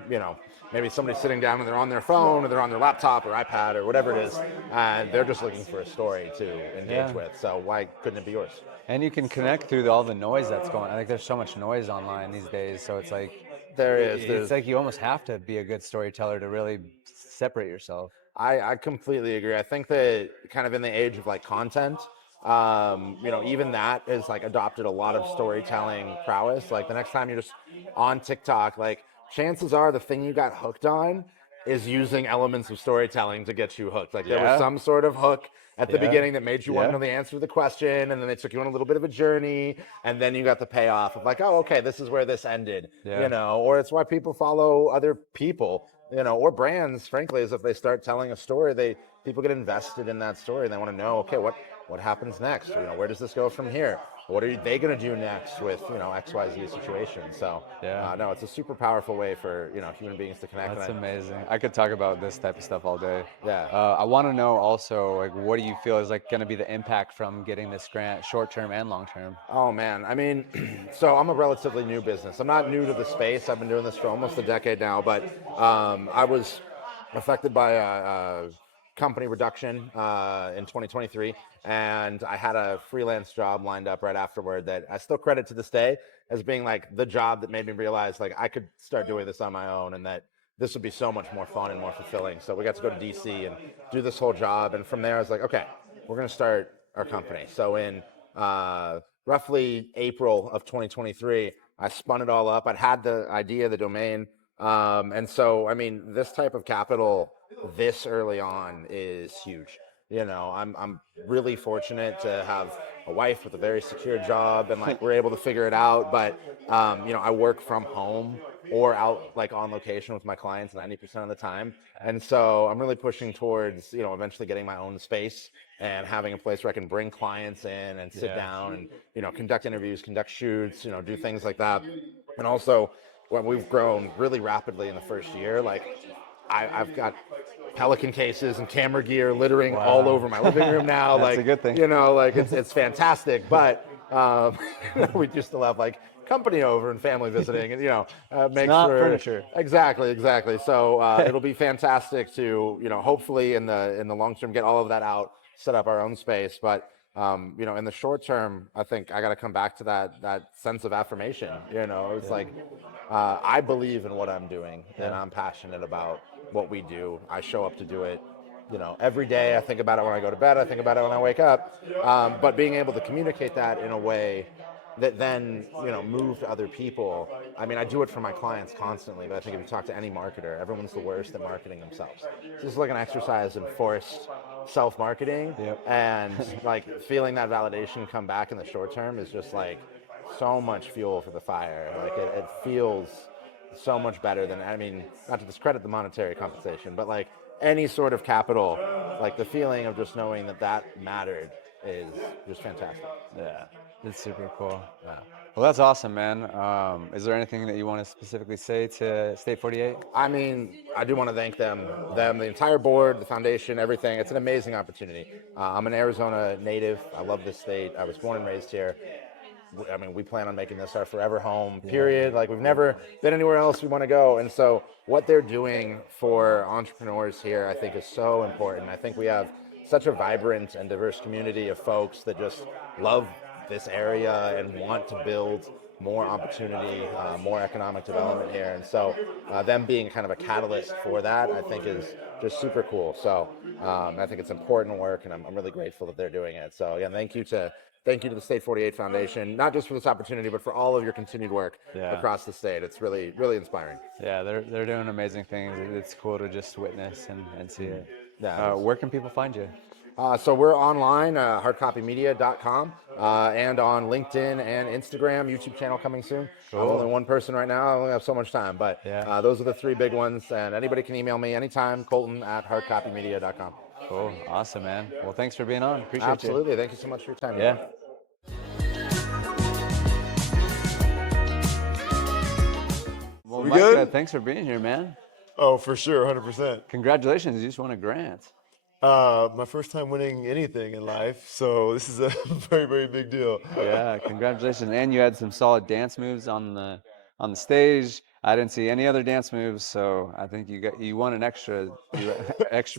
maybe somebody's sitting down and they're on their phone or they're on their laptop or iPad or whatever it is, and they're just looking for a story to engage with. So why couldn't it be yours? And you can connect through all the noise that's going on. Like, there's so much noise online these days, so it's like it's like you almost have to be a good storyteller to really separate yourself. I completely agree. I think that kind of in the age of like content, even that has like adopted a lot of storytelling prowess. Like the next time you're just on TikTok, like chances are the thing you got hooked on is using elements of storytelling to get you hooked. Like there was some sort of hook at the beginning that made you want to know the answer to the question, and then they took you on a little bit of a journey, and then you got the payoff of like, oh, okay, this is where this ended, or it's why people follow other people, or brands, frankly, is if they start telling a story, people get invested in that story, and they want to know, okay, what happens next? Where does this go from here? What are they going to do next with, XYZ situation? So, no, it's a super powerful way for, human beings to connect. That's amazing. I could talk about this type of stuff all day. Yeah. I want to know also, like, what do you feel is like going to be the impact from getting this grant, short term and long term? Oh man, I mean, so I'm a relatively new business. I'm not new to the space. I've been doing this for almost a decade now, but I was affected by a company reduction in 2023, and I had a freelance job lined up right afterward that I still credit to this day as being like the job that made me realize like I could start doing this on my own, and that this would be so much more fun and more fulfilling. So we got to go to DC and do this whole job, and from there I was like, okay, we're gonna start our company. So in roughly April of 2023, I spun it all up. I'd had the idea, the domain, and so I mean, this type of capital this early on is huge. I'm really fortunate to have a wife with a very secure job, and like we're able to figure it out. But I work from home or out like on location with my clients 90% of the time, and so I'm really pushing towards eventually getting my own space and having a place where I can bring clients in and sit down and conduct interviews, conduct shoots, do things like that. And also, when we've grown really rapidly in the first year, like I've got Pelican cases and camera gear littering all over my living room now. That's like a good thing. like it's fantastic, but we just still have like company over and family visiting, and make not sure furniture. Exactly. So it'll be fantastic to hopefully in the long term get all of that out, set up our own space, but. In the short term, I think I got to come back to that sense of affirmation. It's like I believe in what I'm doing, and I'm passionate about what we do. I show up to do it. Every day I think about it when I go to bed. I think about it when I wake up. But being able to communicate that in a way that then move to other people. I mean, I do it for my clients constantly, but I think if you talk to any marketer, everyone's the worst at marketing themselves. So this is like an exercise in forced self-marketing, and like feeling that validation come back in the short term is just like so much fuel for the fire. Like it feels so much better than, I mean, not to discredit the monetary compensation, but like any sort of capital, like the feeling of just knowing that mattered is just fantastic. Yeah, it's super cool. Yeah. Well, that's awesome, man. Is there anything that you want to specifically say to State 48? I mean, I do want to thank them, the entire board, the foundation, everything. It's an amazing opportunity. I'm an Arizona native. I love this state. I was born and raised here. I mean, we plan on making this our forever home, period. Like, we've never been anywhere else we want to go. And so what they're doing for entrepreneurs here, I think, is so important. I think we have such a vibrant and diverse community of folks that just love this area and want to build more opportunity, more economic development here. And so them being kind of a catalyst for that, I think is just super cool. So I think it's important work, and I'm really grateful that they're doing it. So again, thank you to the State 48 Foundation, not just for this opportunity, but for all of your continued work across the state. It's really, really inspiring. Yeah, they're doing amazing things. It's cool to just witness and see it. Yeah, where can people find you? So we're online, hardcopymedia.com, and on LinkedIn and Instagram, YouTube channel coming soon. Cool. I'm only one person right now. I only have so much time, but those are the three big ones. And anybody can email me anytime, Colton@hardcopymedia.com. Cool. Awesome, man. Well, thanks for being on. Appreciate Absolutely. you. Thank you so much for your time. Yeah. Well, We Micah, good? thanks for being here, man. Oh, for sure, 100%. Congratulations, you just won a grant. My first time winning anything in life, so this is a very, very big deal. Yeah, congratulations. And you had some solid dance moves on the stage. I didn't see any other dance moves, so I think you won an extra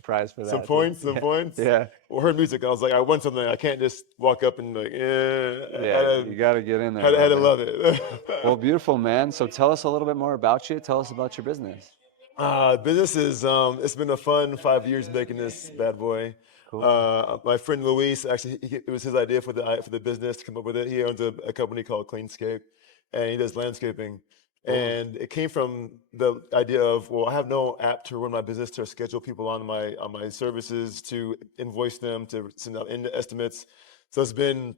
prize for that. Some points. Yeah. Well, heard music. I was like, I won something. I can't just walk up and like, You got to get in there. Had to love it. Well, beautiful, man. So tell us a little bit more about you. Tell us about your business. Business is, it's been a fun 5 years making this bad boy. Cool. My friend Luis, actually, it was his idea for the business to come up with it. He owns a company called Cleanscape, and he does landscaping. And it came from the idea of, well, I have no app to run my business, to schedule people on my services, to invoice them, to send out estimates. So it's been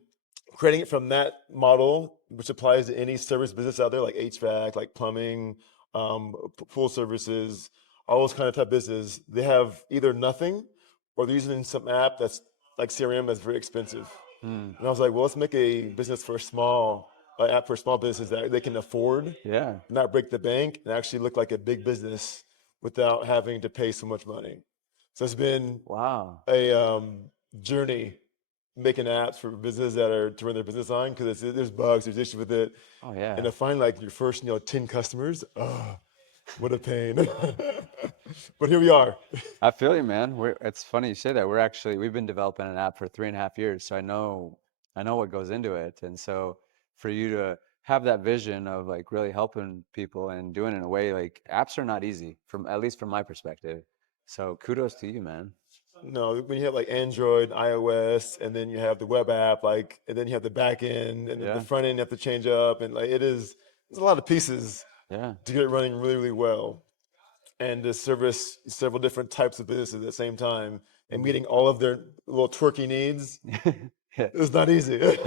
creating it from that model, which applies to any service business out there, like HVAC, like plumbing, pool services, all those kind of type business. They have either nothing, or they're using some app that's like CRM that's very expensive. And I was like, well, let's make a business for app for small businesses that they can afford, not break the bank, and actually look like a big business without having to pay so much money. So it's been a journey making apps for businesses that are to run their business on, because there's bugs, there's issues with it. Oh yeah. And to find like your first 10 customers, what a pain. But here we are. I feel you, man. It's funny you say that. We've been developing an app for 3.5 years, so I know what goes into it. And so for you to have that vision of like really helping people and doing it in a way, like, apps are not easy, at least from my perspective. So kudos to you, man. No, when you have like Android, iOS, and then you have the web app, and then you have the back end, and the front end you have to change up, and there's a lot of pieces to get it running really, really well, and to service several different types of businesses at the same time, and meeting all of their little twerky needs. It's not easy.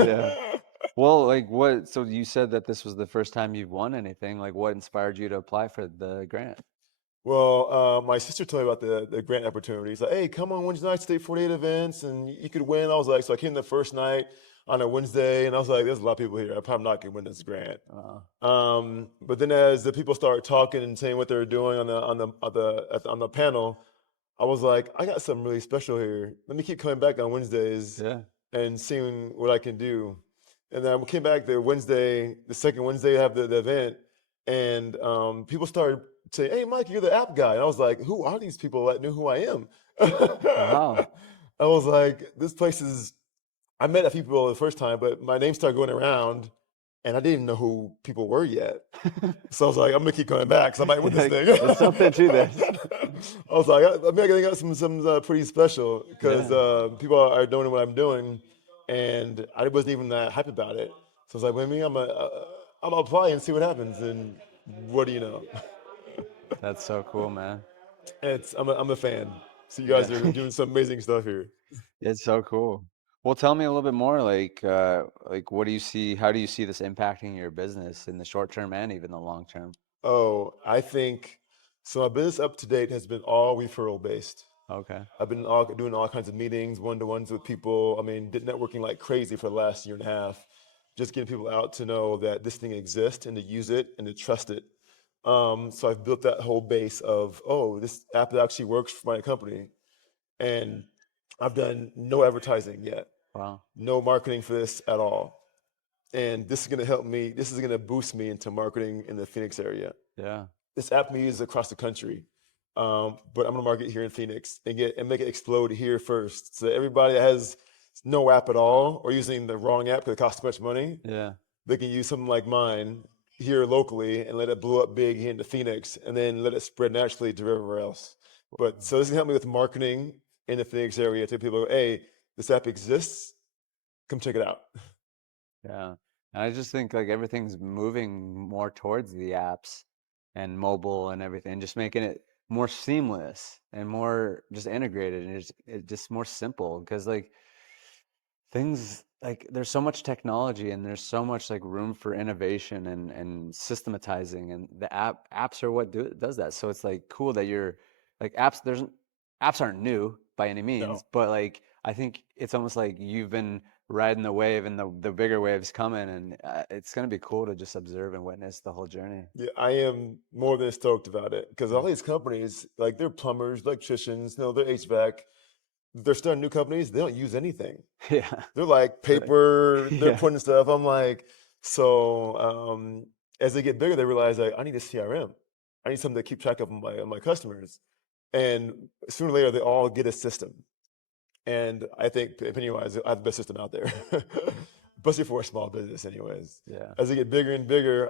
Well, so you said that this was the first time you've won anything. Like, what inspired you to apply for the grant? Well, my sister told me about the grant opportunity. She's like, hey, come on Wednesday night, State 48 events, and you could win. I was like, so I came the first night on a Wednesday, and I was like, there's a lot of people here. I'm probably not going to win this grant. But then as the people started talking and saying what they were doing on the panel, I was like, I got something really special here. Let me keep coming back on Wednesdays and seeing what I can do. And then I came back the second Wednesday, I have the event, and people started saying, "Hey, Mike, you're the app guy." And I was like, "Who are these people that knew who I am?" Wow. I was like, "This place is." I met a few people the first time, but my name started going around, and I didn't even know who people were yet. So I was like, "I'm gonna keep coming back, because I might win this thing." There's something to this. I was like, I think I got some pretty special, because people are doing what I'm doing, and I wasn't even that hyped about it. So I was like, "Well, me, I'm gonna apply and see what happens." And what do you know? That's so cool, man. I'm a fan. So you Yeah. guys are doing some amazing stuff here. It's so cool. Well, tell me a little bit more, like what do you see, how do you see this impacting your business in the short term and even the long term? Oh, I think so. My business up to date has been all referral based. Okay. I've been doing all kinds of meetings, one-to-ones with people. I mean, did networking like crazy for the last year and a half, just getting people out to know that this thing exists and to use it and to trust it. So I've built that whole base of, oh, this app actually works for my company. And I've done no advertising yet, Wow. no marketing for this at all. And this is going to help me, this is going to boost me into marketing in the Phoenix area. Yeah. This app me is across the country. But I'm gonna market here in Phoenix and make it explode here first. So everybody that has no app at all or using the wrong app because it costs too much money, Yeah. they can use something like mine here locally and let it blow up big here into Phoenix and then let it spread naturally to everywhere else. But so this can help me with marketing in the Phoenix area to people, hey, this app exists, come check it out. Yeah. And I just think like everything's moving more towards the apps and mobile and everything, just making it more seamless and more just integrated and it's just more simple because like things like there's so much technology and there's so much like room for innovation and systematizing and the apps are what does that. So it's like cool that you're like apps aren't new by any means, No. but like I think it's almost like you've been riding the wave and the bigger waves coming and it's going to be cool to just observe and witness the whole journey. Yeah, I am more than stoked about it because all Yeah. these companies, like they're plumbers, electricians, they're HVAC. They're starting new companies. They don't use anything. Yeah. They're like paper. They're Yeah. putting stuff. I'm like, so as they get bigger, they realize like I need a CRM. I need something to keep track of my customers. And sooner or later, they all get a system. And I think, opinion wise, I have the best system out there, especially for a small business, anyways. Yeah. As they get bigger and bigger,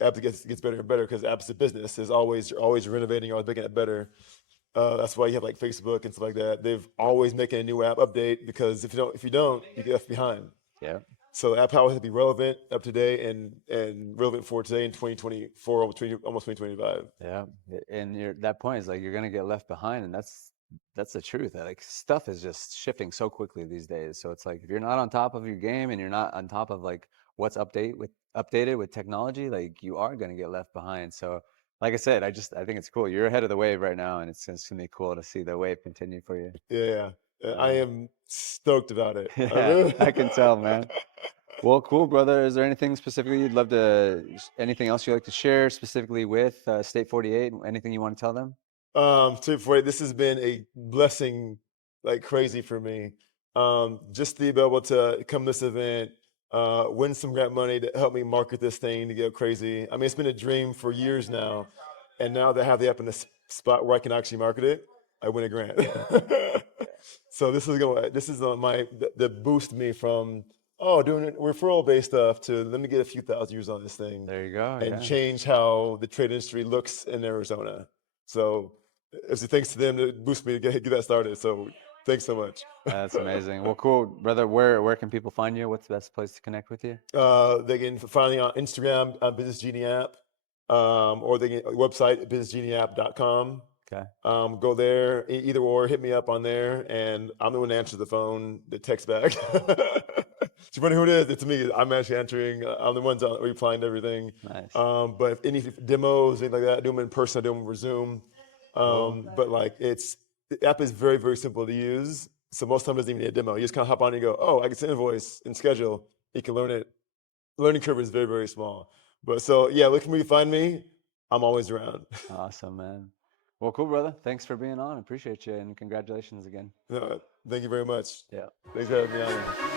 apps gets better and better because apps a business is you're always renovating, always making it better. That's why you have like Facebook and stuff like that. They've always making a new app update because if you don't, you get left behind. Yeah. So the app always has to be relevant, up to date, and relevant for today in 2024, almost 2025. Yeah, and that point is like you're gonna get left behind, and that's the truth. Like stuff is just shifting so quickly these days. So it's like if you're not on top of your game and you're not on top of like what's updated with technology, like you are gonna get left behind. So like I said, I think it's cool. You're ahead of the wave right now, and it's gonna be cool to see the wave continue for you. Yeah, I am stoked about it. I Yeah, really. I can tell, man. Well, cool, brother. Is there anything specifically you'd love anything else you'd like to share specifically with State 48? Anything you want to tell them? This has been a blessing like crazy for me. Just to be able to come to this event, win some grant money to help me market this thing to go crazy. I mean, it's been a dream for years now, and now that I have the app in the spot where I can actually market it, I win a grant. So this is the boost me from doing referral based stuff to let me get a few thousand users on this thing There you go. and Yeah. change how the trade industry looks in Arizona. So it's a thanks to them to boost me to get that started. So thanks so much. That's amazing. Well, cool, brother. Where can people find you? What's the best place to connect with you? They can find me on Instagram, Business Genie app, or they can website businessgenieapp.com. Okay. Go there, either or, hit me up on there, and I'm the one that answers the phone, the text back. If you wonder who it is, it's me. I'm actually answering. I'm the ones replying to everything. Nice. But if any demos, anything like that, I do them in person. I do them over Zoom. Cool. But like the app is very, very simple to use. So most times it doesn't even need a demo. You just kind of hop on and go, oh, I can send invoice and schedule. You can learn it. Learning curve is very, very small. But so yeah, look for me, find me. I'm always around. Awesome, man. Well, cool, brother. Thanks for being on. Appreciate you, and congratulations again. No, thank you very much. Yeah. Thanks for having me on.